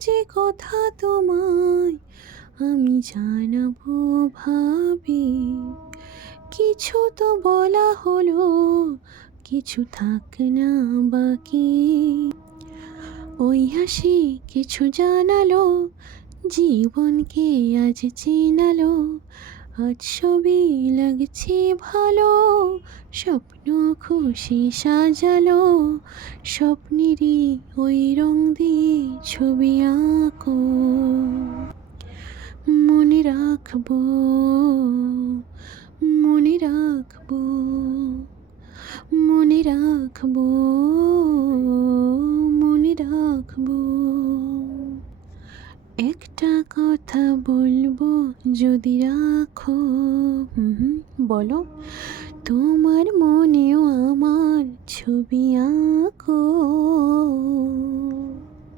যে কথা তোমায় আমি জানাবো ভাবি, কিছু তো বলা হলো, কিছু থাক না বাকি। ওই হাসি কিছু জানালো, জীবনকে আজ চিনালো। আজ সবই লাগছে ভালো, স্বপ্ন খুশি সাজালো। স্বপ্নেরই ওই রং দিয়ে ছবি আঁকো, মনে রাখবো, মনে রাখবো, মনে রাখবো, মনে রাখবো। একটা কথা বলবো যদি রাখো, বলো। তোমার মনেও আমার ছবি আঁকো।